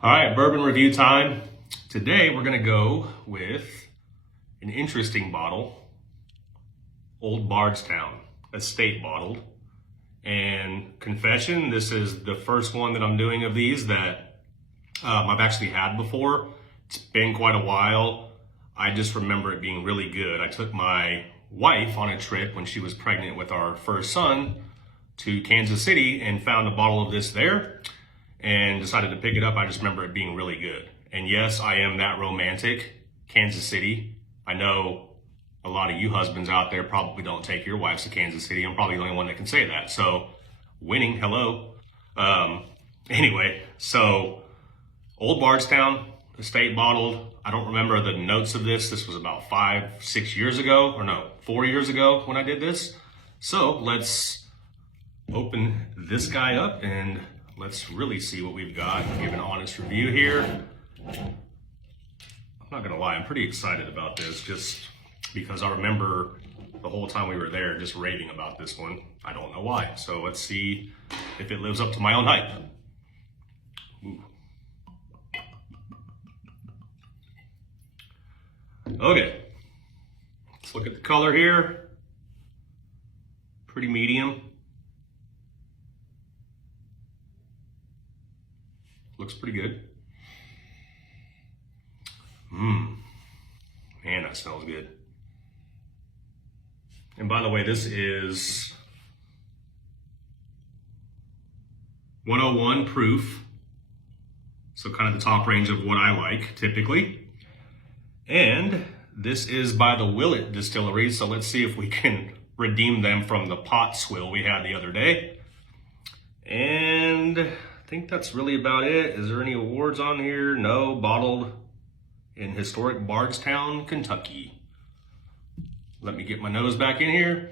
All right, bourbon review time. Today we're gonna go with an interesting bottle, Old Bardstown, estate bottled. And confession, this is the first one that I'm doing of these that I've actually had before. It's been quite a while. I just remember it being really good. I took my wife on a trip when she was pregnant with our first son to Kansas City and found a bottle of this there and decided to pick it up. I just remember it being really good. And yes, I am that romantic. Kansas City. I know a lot of you husbands out there probably don't take your wives to Kansas City. I'm probably the only one that can say that. So winning, hello. Anyway, so Old Bardstown, estate bottled. I don't remember the notes of this. This was about 5-6 years ago, or no, 4 years ago when I did this. So let's open this guy up and let's really see what we've got. Give an honest review here. I'm not gonna lie, I'm pretty excited about this just because I remember the whole time we were there just raving about this one. I don't know why. So let's see if it lives up to my own hype. Ooh. Okay, let's look at the color here. Pretty medium. Looks pretty good. Man, that smells good. And by the way, this is 101 proof. So kind of the top range of what I like typically. And this is by the Willet Distillery. So let's see if we can redeem them from the pot swill we had the other day. And I think that's really about it. Is there any awards on here? No, bottled in historic Bardstown, Kentucky. Let me get my nose back in here.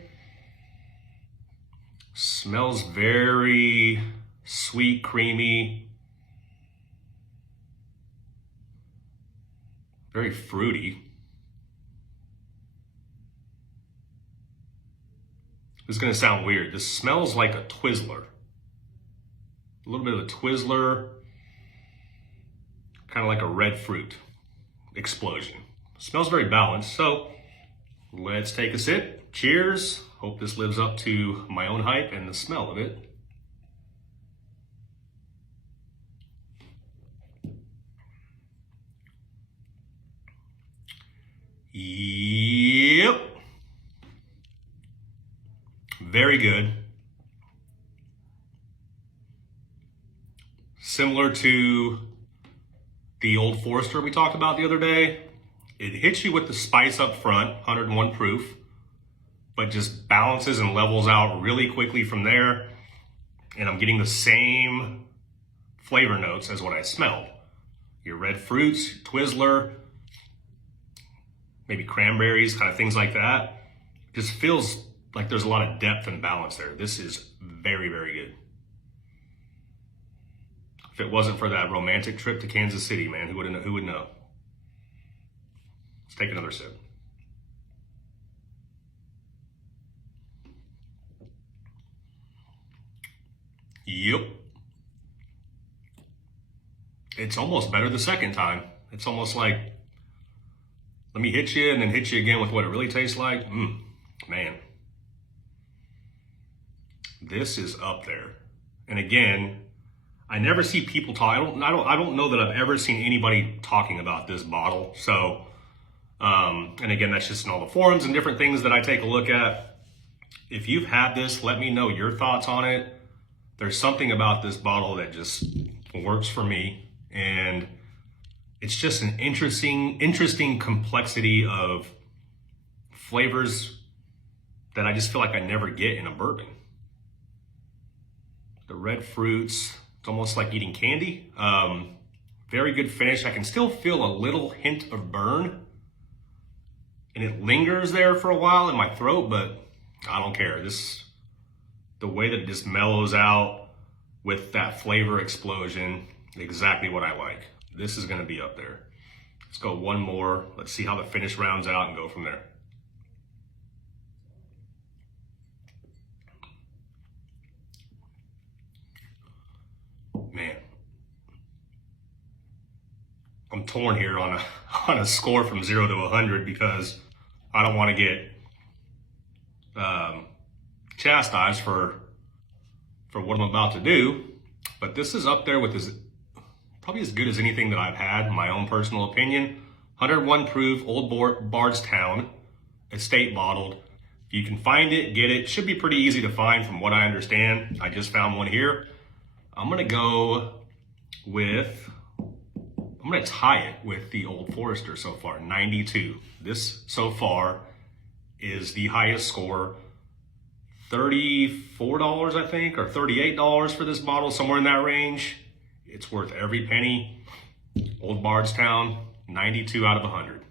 Smells very sweet, creamy, very fruity. This is gonna sound weird. This smells like a Twizzler. A little bit of a Twizzler, kind of like a red fruit explosion. Smells very balanced. So let's take a sip. Cheers. Hope this lives up to my own hype and the smell of it. Yep. Very good. Similar to the Old Forester we talked about the other day. It hits you with the spice up front, 101 proof, but just balances and levels out really quickly from there. And I'm getting the same flavor notes as what I smelled. Your red fruits, Twizzler, maybe cranberries, kind of things like that. Just feels like there's a lot of depth and balance there. This is very, very good. If it wasn't for that romantic trip to Kansas City, man, who would know? Let's take another sip. Yep. It's almost better the second time. It's almost like, let me hit you and then hit you again with what it really tastes like. Man. This is up there. And again, I never see people talk. I don't know that I've ever seen anybody talking about this bottle. So, and again, that's just in all the forums and different things that I take a look at. If you've had this, let me know your thoughts on it. There's something about this bottle that just works for me. And it's just an interesting complexity of flavors that I just feel like I never get in a bourbon. The red fruits, it's almost like eating candy. Very good finish. I can still feel a little hint of burn. And it lingers there for a while in my throat, but I don't care. The way that it just mellows out with that flavor explosion, exactly what I like. This is gonna be up there. Let's go one more. Let's see how the finish rounds out and go from there. Man, I'm torn here on a score from 0 to 100 because I don't want to get chastised for what I'm about to do. But this is up there with probably as good as anything that I've had, in my own personal opinion. 101 proof, Old Bardstown, estate bottled. If you can find it, get it. Should be pretty easy to find from what I understand. I just found one here. I'm gonna tie it with the Old Forester so far, 92. This so far is the highest score. $34, I think, or $38 for this bottle, somewhere in that range. It's worth every penny. Old Bardstown, 92 out of 100.